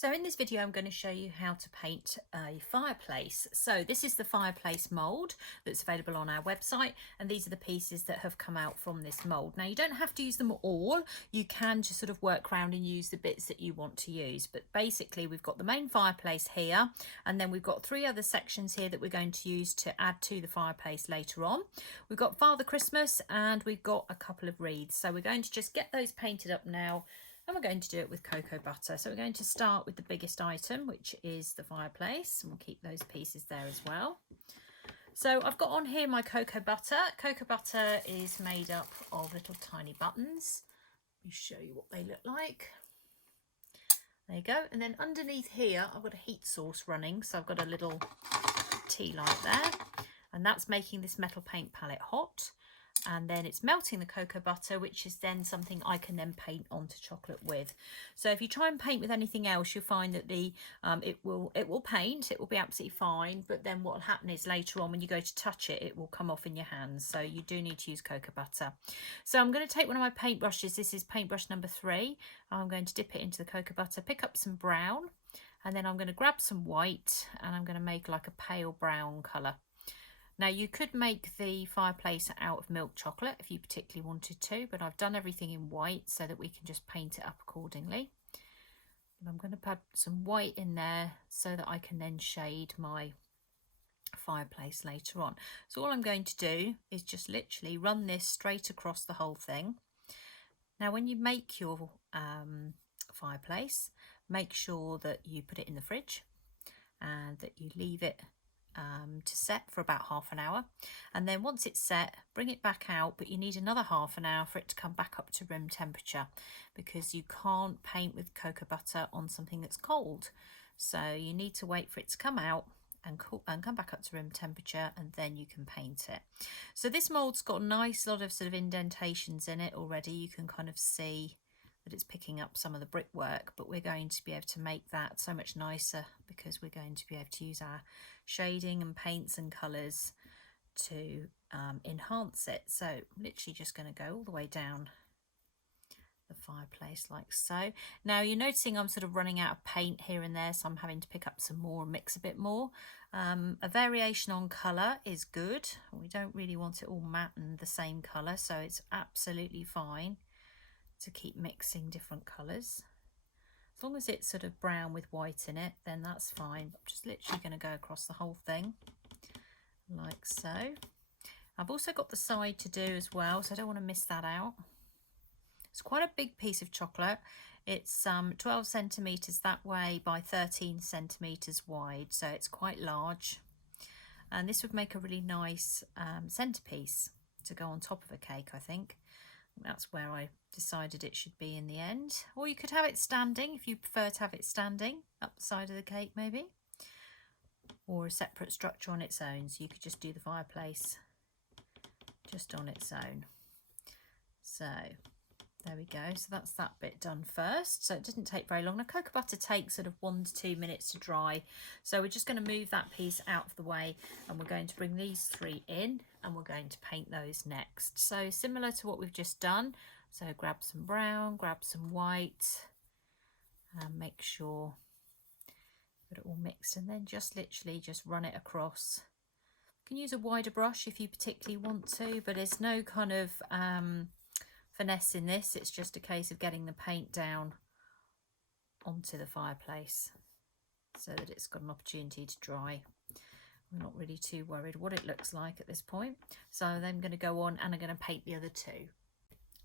So in this video I'm going to show you how to paint a fireplace. So this is the fireplace mould that's available on our website, and these are the pieces that have come out from this mould. Now you don't have to use them all, you can just sort of work around and use the bits that you want to use, but basically we've got the main fireplace here, and then we've got three other sections here that we're going to use to add to the fireplace later on. We've got Father Christmas and we've got a couple of wreaths, so we're going to just get those painted up now. And we're going to do it with cocoa butter. So we're going to start with the biggest item, which is the fireplace, and we'll keep those pieces there as well. So I've got on here my cocoa butter. Cocoa butter is made up of little tiny buttons. Let me show you what they look like. There you go. And then underneath here, I've got a heat source running. So I've got a little tea light there, and that's making this metal paint palette hot. And then it's melting the cocoa butter, which is then something I can then paint onto chocolate with. So if you try and paint with anything else, you'll find that the it will paint, it will be absolutely fine, but then what will happen is later on when you go to touch it, it will come off in your hands. So you do need to use cocoa butter. So I'm going to take one of my paint brushes. This is paintbrush number 3. I'm going to dip it into the cocoa butter, pick up some brown, and then I'm going to grab some white, and I'm going to make like a pale brown colour. Now you could make the fireplace out of milk chocolate if you particularly wanted to, but I've done everything in white so that we can just paint it up accordingly. And I'm going to put some white in there so that I can then shade my fireplace later on. So all I'm going to do is just literally run this straight across the whole thing. Now when you make your fireplace, make sure that you put it in the fridge and that you leave it to set for about half an hour, and then once it's set, bring it back out, but you need another half an hour for it to come back up to room temperature, because you can't paint with cocoa butter on something that's cold. So you need to wait for it to come out and cool and come back up to room temperature, and then you can paint it. So this mould's got a nice lot of sort of indentations in it already. You can kind of see that it's picking up some of the brickwork, but we're going to be able to make that so much nicer because we're going to be able to use our shading and paints and colours to enhance it. So I'm literally just going to go all the way down the fireplace like so. Now you're noticing I'm sort of running out of paint here and there, so I'm having to pick up some more and mix a bit more. A variation on colour is good. We don't really want it all matte and the same colour, so it's absolutely fine to keep mixing different colours. As long as it's sort of brown with white in it, then that's fine. I'm just literally going to go across the whole thing like so. I've also got the side to do as well, so I don't want to miss that out. It's quite a big piece of chocolate. It's 12 centimetres that way by 13 centimetres wide, so it's quite large. And this would make a really nice centrepiece to go on top of a cake, I think. That's where I decided it should be in the end. Or you could have it standing if you prefer to have it standing up the side of the cake maybe, or a separate structure on its own, so you could just do the fireplace just on its own. So there we go. So that's that bit done first. So it didn't take very long. Now cocoa butter takes sort of 1 to 2 minutes to dry. So we're just going to move that piece out of the way, and we're going to bring these 3 in, and we're going to paint those next. So similar to what we've just done. So grab some brown, grab some white, and make sure you've got it all mixed, and then just literally just run it across. You can use a wider brush if you particularly want to, but there's no kind of finesse in this. It's just a case of getting the paint down onto the fireplace so that it's got an opportunity to dry. I'm not really too worried what it looks like at this point. So then I'm going to go on and I'm going to paint the other 2.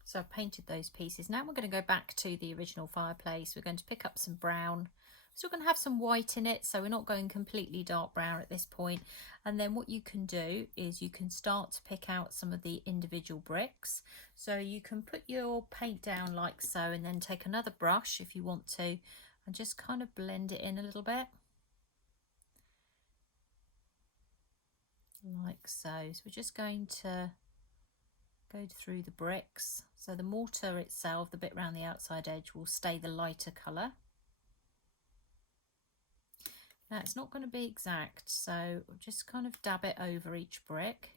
So I've painted those pieces. Now we're going to go back to the original fireplace. We're going to pick up some brown. Still going to have some white in it, so we're not going completely dark brown at this point. And then what you can do is you can start to pick out some of the individual bricks. So you can put your paint down like so, and then take another brush if you want to, and just kind of blend it in a little bit. Like so. So we're just going to go through the bricks. So the mortar itself, the bit around the outside edge, will stay the lighter colour. Now it's not going to be exact, so just kind of dab it over each brick.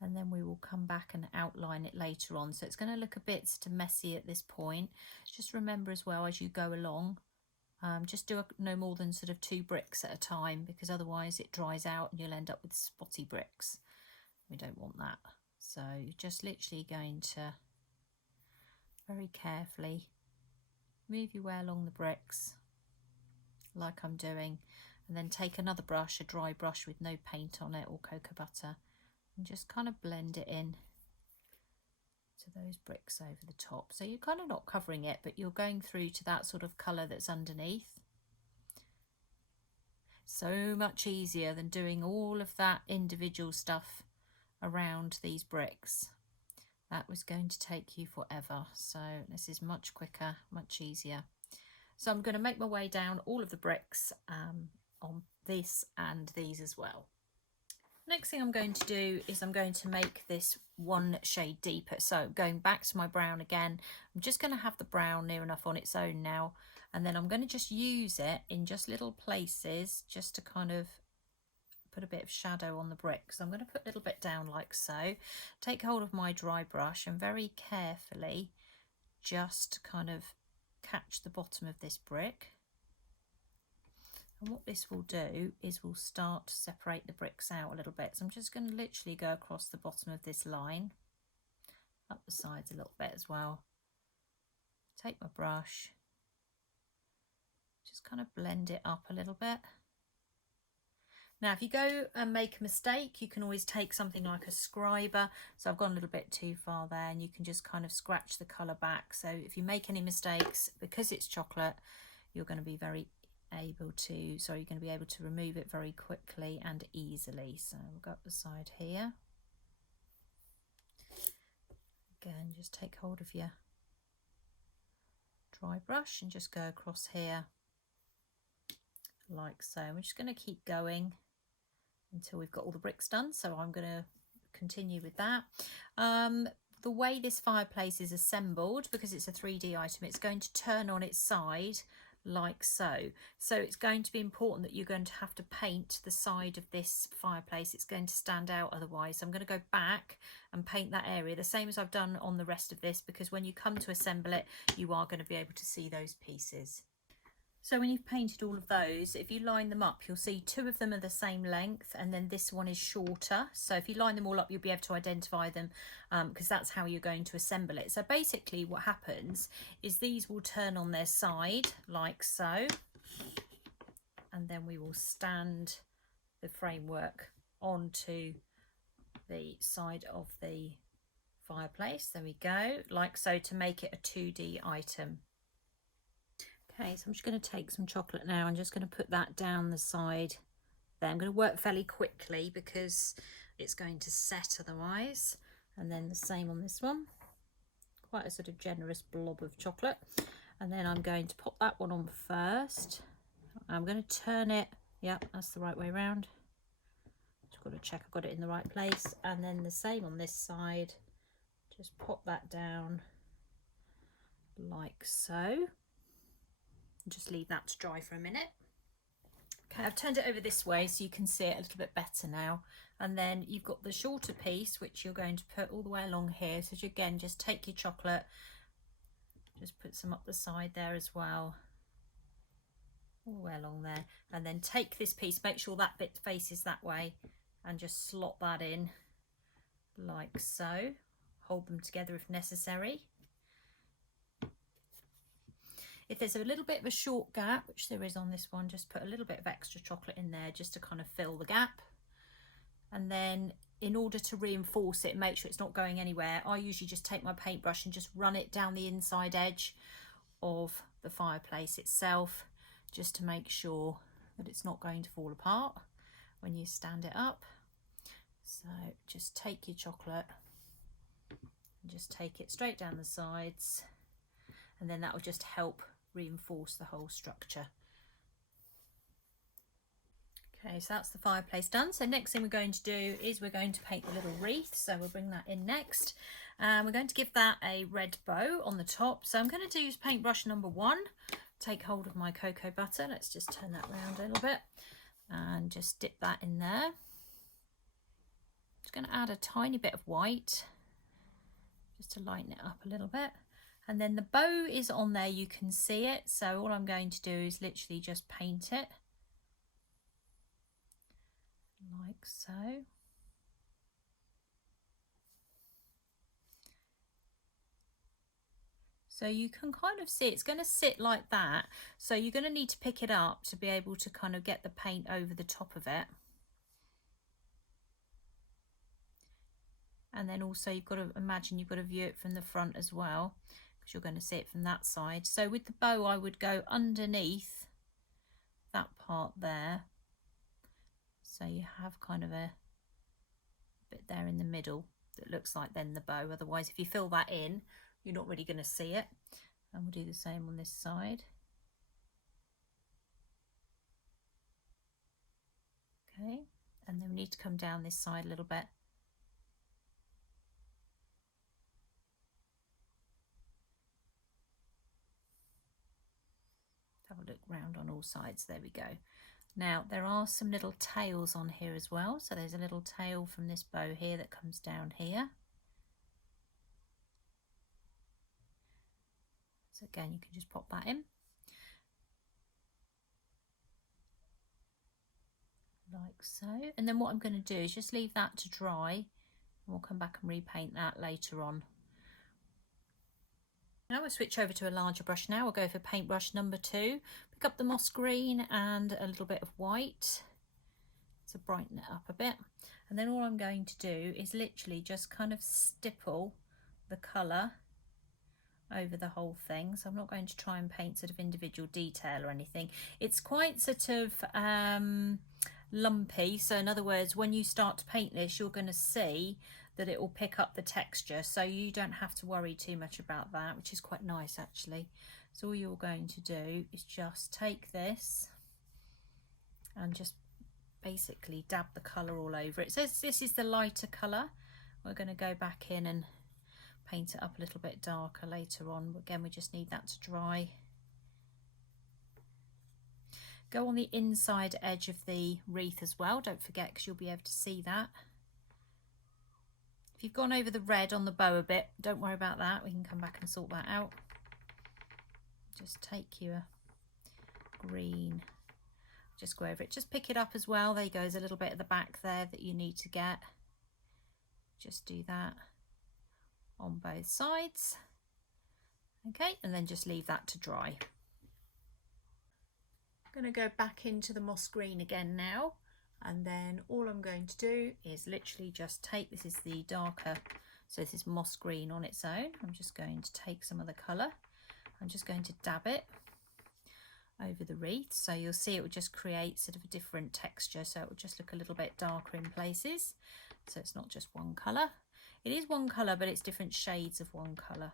and then we will come back and outline it later on. So it's going to look a bit messy at this point. Just remember as well, as you go along, just do no more than sort of 2 bricks at a time, because otherwise it dries out and you'll end up with spotty bricks. We don't want that. So you're just literally going to very carefully move your way along the bricks like I'm doing, and then take another brush, a dry brush with no paint on it or cocoa butter, and just kind of blend it in to those bricks over the top. So you're kind of not covering it, but you're going through to that sort of colour that's underneath. So much easier than doing all of that individual stuff around these bricks. That was going to take you forever. So this is much quicker, much easier. So I'm going to make my way down all of the bricks on this and these as well. Next thing I'm going to do is I'm going to make this 1 shade deeper. So going back to my brown again, I'm just going to have the brown near enough on its own now, and then I'm going to just use it in just little places just to kind of put a bit of shadow on the brick. So I'm going to put a little bit down like so. Take hold of my dry brush and very carefully just kind of catch the bottom of this brick. And what this will do is we'll start to separate the bricks out a little bit. So I'm just going to literally go across the bottom of this line, up the sides a little bit as well. Take my brush, just kind of blend it up a little bit. Now, if you go and make a mistake, you can always take something like a scriber. So I've gone a little bit too far there, and you can just kind of scratch the colour back. So if you make any mistakes, because it's chocolate, you're going to be able to remove it very quickly and easily. So we'll go up the side here. Again, just take hold of your dry brush and just go across here like so. We're just going to keep going until we've got all the bricks done. So I'm going to continue with that. The way this fireplace is assembled, because it's a 3D item, it's going to turn on its side like so. So it's going to be important that you're going to have to paint the side of this fireplace. It's going to stand out otherwise. So I'm going to go back and paint that area the same as I've done on the rest of this, because when you come to assemble it, you are going to be able to see those pieces. So when you've painted all of those, if you line them up, you'll see 2 of them are the same length, and then this one is shorter. So if you line them all up, you'll be able to identify them, because that's how you're going to assemble it. So basically what happens is these will turn on their side like so, and then we will stand the framework onto the side of the fireplace. There we go, like so, to make it a 2D item. Okay, so I'm just going to take some chocolate now. I'm just going to put that down the side there. I'm going to work fairly quickly because it's going to set otherwise. And then the same on this one. Quite a sort of generous blob of chocolate. And then I'm going to pop that one on first. I'm going to turn it. Yep, that's the right way around. Just got to check I've got it in the right place. And then the same on this side. Just pop that down like so. Just leave that to dry for a minute. Okay, I've turned it over this way so you can see it a little bit better now. And then you've got the shorter piece, which you're going to put all the way along here. So again, just take your chocolate, just put some up the side there as well, all the way along there. And then take this piece, make sure that bit faces that way, and just slot that in like so. Hold them together if necessary. If there's a little bit of a short gap, which there is on this one, just put a little bit of extra chocolate in there just to kind of fill the gap. And then in order to reinforce it, make sure it's not going anywhere, I usually just take my paintbrush and just run it down the inside edge of the fireplace itself, just to make sure that it's not going to fall apart when you stand it up. So just take your chocolate and just take it straight down the sides, and then that will just help reinforce the whole structure. Okay, so that's the fireplace done. So next thing we're going to do is we're going to paint the little wreath. So we'll bring that in next. We're going to give that a red bow on the top. So I'm going to use paintbrush number 1. Take hold of my cocoa butter. Let's just turn that around a little bit and just dip that in there. Just going to add a tiny bit of white just to lighten it up a little bit. And then the bow is on there, you can see it. So all I'm going to do is literally just paint it like so. So you can kind of see it's going to sit like that. So you're going to need to pick it up to be able to kind of get the paint over the top of it. And then also you've got to imagine you've got to view it from the front as well, because you're going to see it from that side. So with the bow, I would go underneath that part there. So you have kind of a bit there in the middle that looks like then the bow. Otherwise, if you fill that in, you're not really going to see it. And we'll do the same on this side. Okay, and then we need to come down this side a little bit. Have a look round on all sides. There we go. Now there are some little tails on here as well. So there's a little tail from this bow here that comes down here. So again, you can just pop that in. Like so. And then what I'm going to do is just leave that to dry, and we'll come back and repaint that later on. Now we'll switch over to a larger brush now. We'll go for paintbrush number 2. Pick up the moss green and a little bit of white to brighten it up a bit. And then all I'm going to do is literally just kind of stipple the colour over the whole thing. So I'm not going to try and paint sort of individual detail or anything. It's quite sort of lumpy. So in other words, when you start to paint this, you're going to see that it will pick up the texture, so you don't have to worry too much about that, which is quite nice actually. So all you're going to do is just take this and just basically dab the colour all over it. So this is the lighter colour. We're going to go back in and paint it up a little bit darker later on. Again, we just need that to dry. Go on the inside edge of the wreath as well, don't forget, because you'll be able to see that. If you've gone over the red on the bow a bit, don't worry about that, we can come back and sort that out. Just take your green, just go over it, just pick it up as well. There you go, there's a little bit at the back there that you need to get. Just do that on both sides. Okay, and then just leave that to dry. I'm going to go back into the moss green again now, and then all I'm going to do is literally just take, this is the darker, so this is moss green on its own. I'm just going to take some of the colour, I'm just going to dab it over the wreath, so you'll see it will just create sort of a different texture, so it will just look a little bit darker in places. So it's not just one colour, it is one colour but it's different shades of one colour.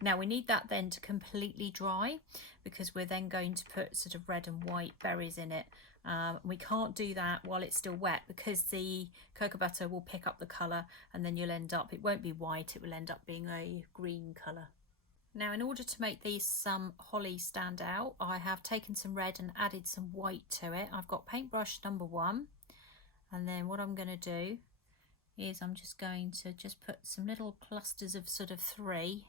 Now we need that then to completely dry, because we're then going to put sort of red and white berries in it. We can't do that while it's still wet, because the cocoa butter will pick up the colour and then you'll end up, it won't be white, it will end up being a green colour. Now in order to make these holly stand out, I have taken some red and added some white to it. I've got paintbrush number 1, and then what I'm going to do is I'm just going to just put some little clusters of sort of 3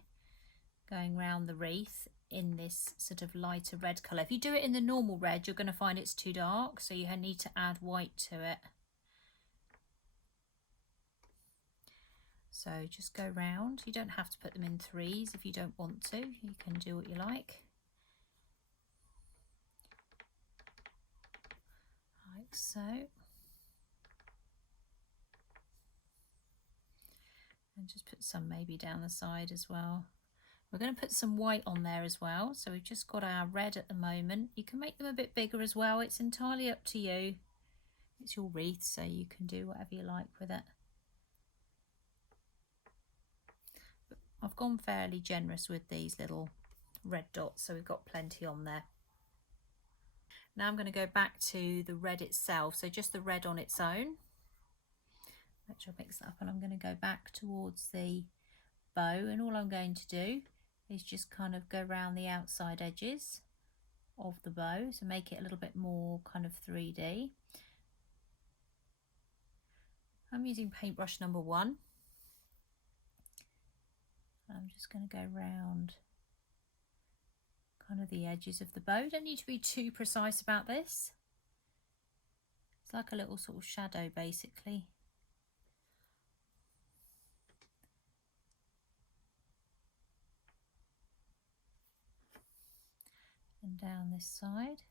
going round the wreath in this sort of lighter red colour. If you do it in the normal red, you're going to find it's too dark, so you need to add white to it. So just go round. You don't have to put them in 3s if you don't want to. You can do what you like. Like so. And just put some maybe down the side as well. We're going to put some white on there as well. So we've just got our red at the moment. You can make them a bit bigger as well. It's entirely up to you. It's your wreath, so you can do whatever you like with it. But I've gone fairly generous with these little red dots, so we've got plenty on there. Now I'm going to go back to the red itself, so just the red on its own. Which I'll mix that up, and I'm going to go back towards the bow, and all I'm going to do is just kind of go around the outside edges of the bow, so make it a little bit more kind of 3D. I'm using paintbrush number 1. I'm just going to go round kind of the edges of the bow. You don't need to be too precise about this. It's like a little sort of shadow basically. And down this side.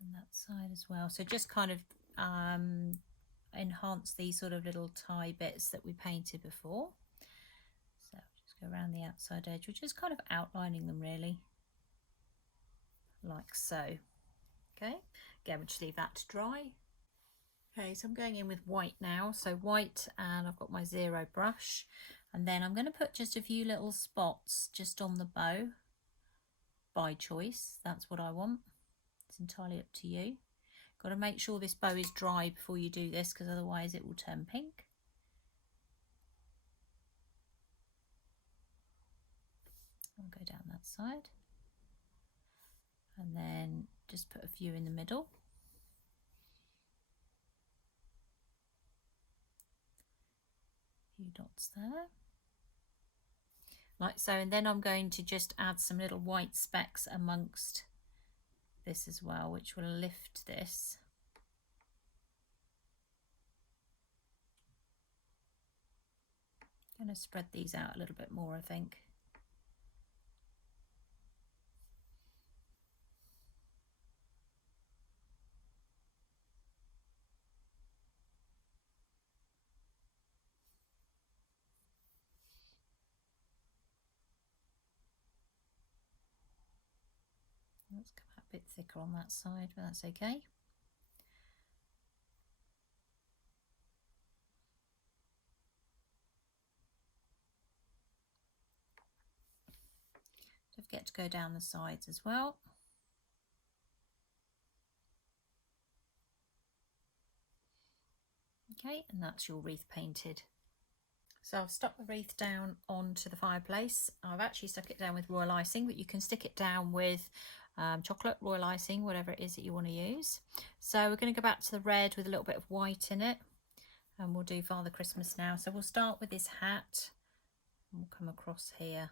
And that side as well. So just kind of enhance these sort of little tie bits that we painted before. So just go around the outside edge, which is kind of outlining them really, like so. Okay, again, we'll just leave that to dry. Okay, so I'm going in with white now. So white, and I've got my 0 brush. And then I'm going to put just a few little spots just on the bow by choice. That's what I want. It's entirely up to you. Got to make sure this bow is dry before you do this, because otherwise it will turn pink. I'll go down that side. And then just put a few in the middle. A few dots there. Like so, and then I'm going to just add some little white specks amongst this as well, which will lift this. I'm going to spread these out a little bit more, I think. Let's come out a bit thicker on that side, but that's okay. Don't forget to go down the sides as well. Okay, and that's your wreath painted. So I've stuck the wreath down onto the fireplace. I've actually stuck it down with royal icing, but you can stick it down with chocolate, royal icing, whatever it is that you want to use. So we're going to go back to the red with a little bit of white in it, and we'll do Father Christmas now. So we'll start with this hat, and we'll come across here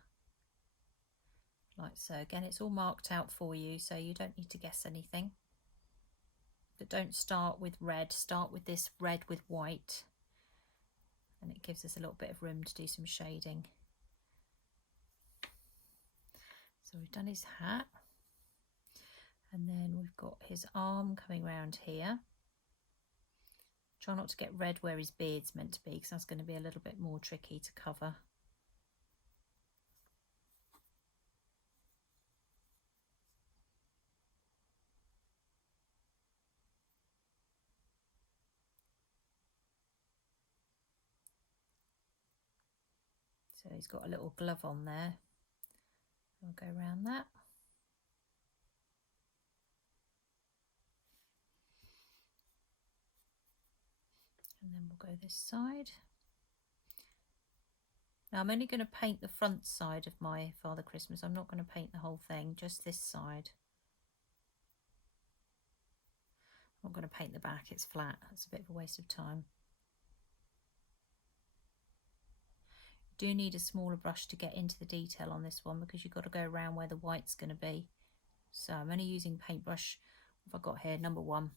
like so. Again, it's all marked out for you, so you don't need to guess anything. But don't start with red, start with this red with white. And it gives us a little bit of room to do some shading. So we've done his hat, and then we've got his arm coming around here. Try not to get red where his beard's meant to be, because that's going to be a little bit more tricky to cover. So he's got a little glove on there. I'll go around that. And then we'll go this side. Now I'm only going to paint the front side of my Father Christmas. I'm not going to paint the whole thing, just this side. I'm not going to paint the back, it's flat. It's a bit of a waste of time. Do need a smaller brush to get into the detail on this one, because you've got to go around where the white's going to be. So I'm only using paintbrush, what have I got here, number 1.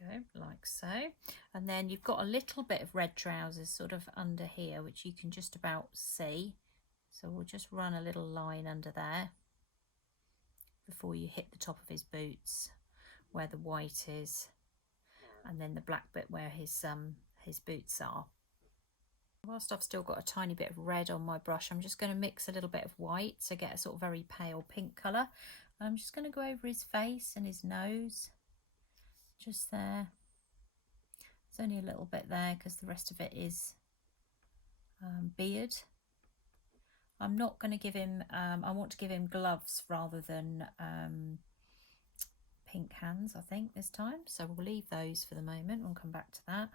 Go like so, and then you've got a little bit of red trousers sort of under here, which you can just about see. So we'll just run a little line under there before you hit the top of his boots where the white is, and then the black bit where his boots are. Whilst I've still got a tiny bit of red on my brush, I'm just going to mix a little bit of white to get a sort of very pale pink colour. I'm just going to go over his face and his nose, just there. It's only a little bit there because the rest of it is beard. I'm not going to give him, I want to give him gloves rather than pink hands, I think, this time. So we'll leave those for the moment. We'll come back to that.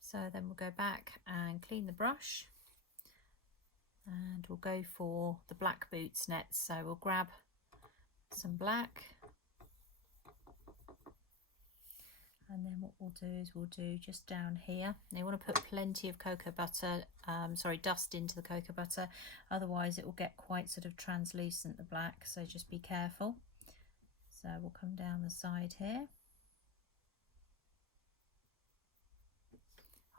So then we'll go back and clean the brush. And we'll go for the black boots next. So we'll grab some black. And then what we'll do is we'll do just down here. Now you want to put plenty of cocoa butter, dust into the cocoa butter. Otherwise it will get quite sort of translucent, the black. So just be careful. So we'll come down the side here.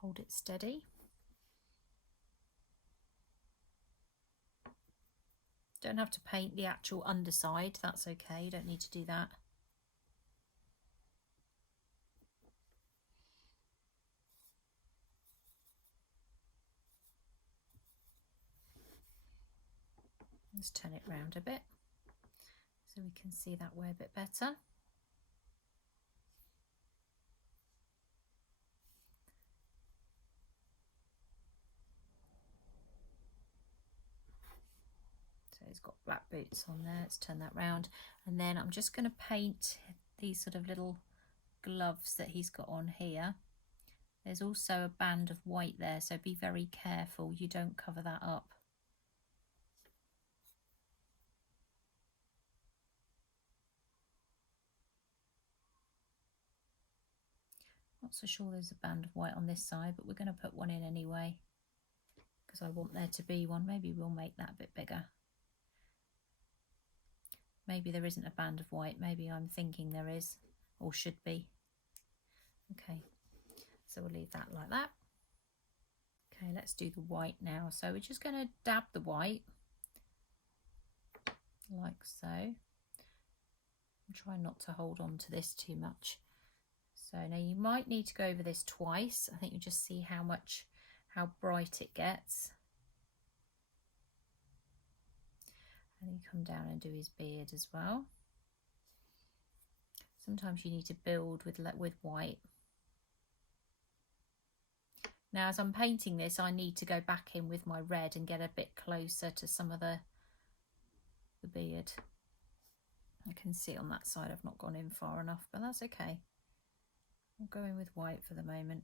Hold it steady. Don't have to paint the actual underside, that's okay, you don't need to do that. Let's turn it round a bit so we can see that way a bit better. So he's got black boots on there. Let's turn that round. And then I'm just going to paint these sort of little gloves that he's got on here. There's also a band of white there, so be very careful you don't cover that up. Not so sure there's a band of white on this side, but we're going to put one in anyway because I want there to be one. Maybe we'll make that a bit bigger. Maybe there isn't a band of white, maybe I'm thinking there is, or should be. Okay, so we'll leave that like that. Okay, let's do the white now. So we're just going to dab the white, like so. I'm trying not to hold on to this too much. So now you might need to go over this twice. I think you just see how bright it gets. And you come down and do his beard as well. Sometimes you need to build with white. Now as I'm painting this, I need to go back in with my red and get a bit closer to some of the beard. I can see on that side I've not gone in far enough, but that's okay. I'll go in with white for the moment.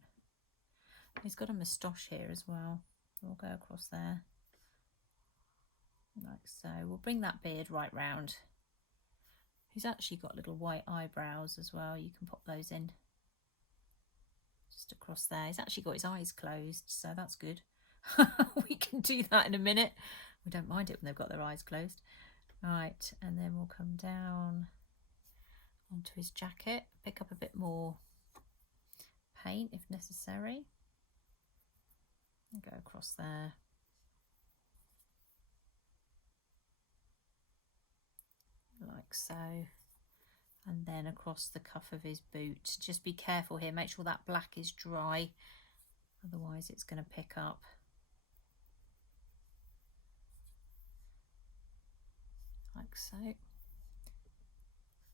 He's got a moustache here as well. We'll go across there. Like so. We'll bring that beard right round. He's actually got little white eyebrows as well. You can pop those in just across there. He's actually got his eyes closed, so that's good. We can do that in a minute. We don't mind it when they've got their eyes closed. Right, and then we'll come down onto his jacket, pick up a bit more paint if necessary, and go across there. Like so, and then across the cuff of his boot. Just be careful here, make sure that black is dry, otherwise it's going to pick up. Like so.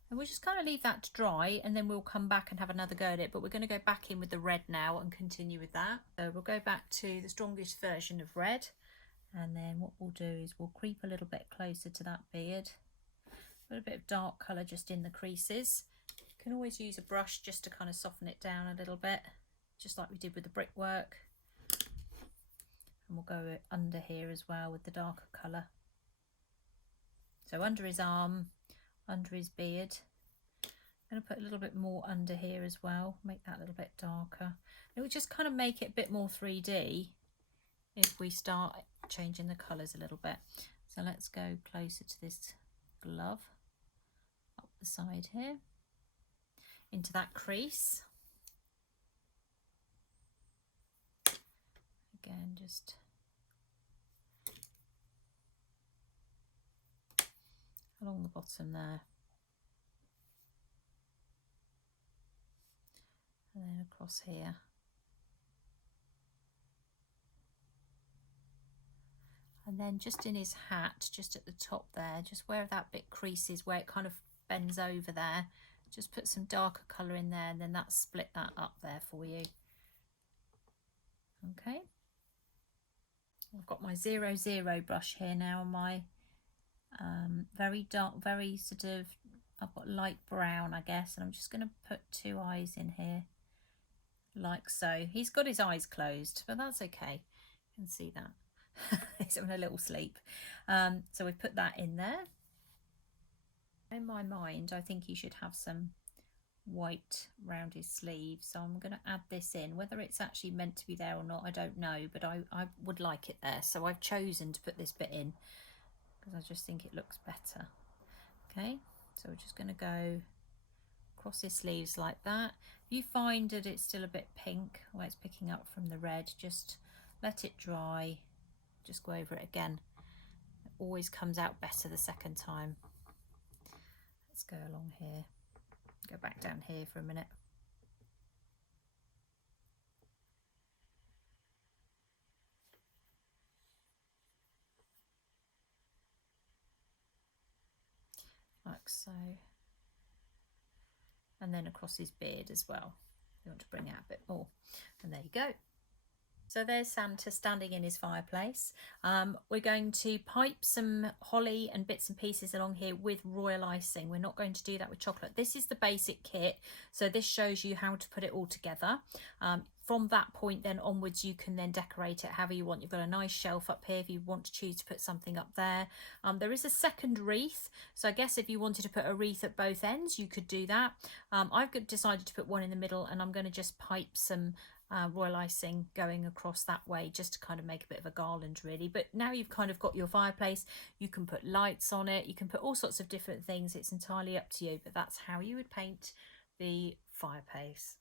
And we'll just kind of leave that to dry and then we'll come back and have another go at it, but we're going to go back in with the red now and continue with that. So we'll go back to the strongest version of red, and then what we'll do is we'll creep a little bit closer to that beard. Put a bit of dark colour just in the creases. You can always use a brush just to kind of soften it down a little bit, just like we did with the brickwork. And we'll go under here as well with the darker colour. So under his arm, under his beard. I'm going to put a little bit more under here as well, make that a little bit darker. It will just kind of make it a bit more 3D if we start changing the colours a little bit. So let's go closer to this glove. Up the side here into that crease. Again, just along the bottom there, and then across here. And then just in his hat, just at the top there, just where that bit creases, where it kind of bends over there, just put some darker colour in there, and then that split that up there for you. Okay, I've got my 00 brush here now, my very dark, very sort of I've got light brown, I guess, and I'm just going to put 2 eyes in here, like so. He's got his eyes closed, but that's okay. You can see that. He's having a little sleep. So we've put that in there. In my mind, I think he should have some white round his sleeve, so I'm going to add this in. Whether it's actually meant to be there or not, I don't know, but I would like it there, so I've chosen to put this bit in because I just think it looks better. Okay, so we're just going to go across his sleeves like that. If you find that it's still a bit pink where it's picking up from the red, just let it dry, just go over it again. It always comes out better the second time. Let's go along here, go back down here for a minute. Like so. And then across his beard as well. You want to bring out a bit more. And there you go. So there's Santa standing in his fireplace. We're going to pipe some holly and bits and pieces along here with royal icing. We're not going to do that with chocolate. This is the basic kit. So this shows you how to put it all together. From that point then onwards, you can then decorate it however you want. You've got a nice shelf up here if you want to choose to put something up there. There is a second wreath. So I guess if you wanted to put a wreath at both ends, you could do that. I've decided to put one in the middle, and I'm going to just pipe some royal icing going across that way, just to kind of make a bit of a garland really. But now you've kind of got your fireplace, you can put lights on it, you can put all sorts of different things. It's entirely up to you, but that's how you would paint the fireplace.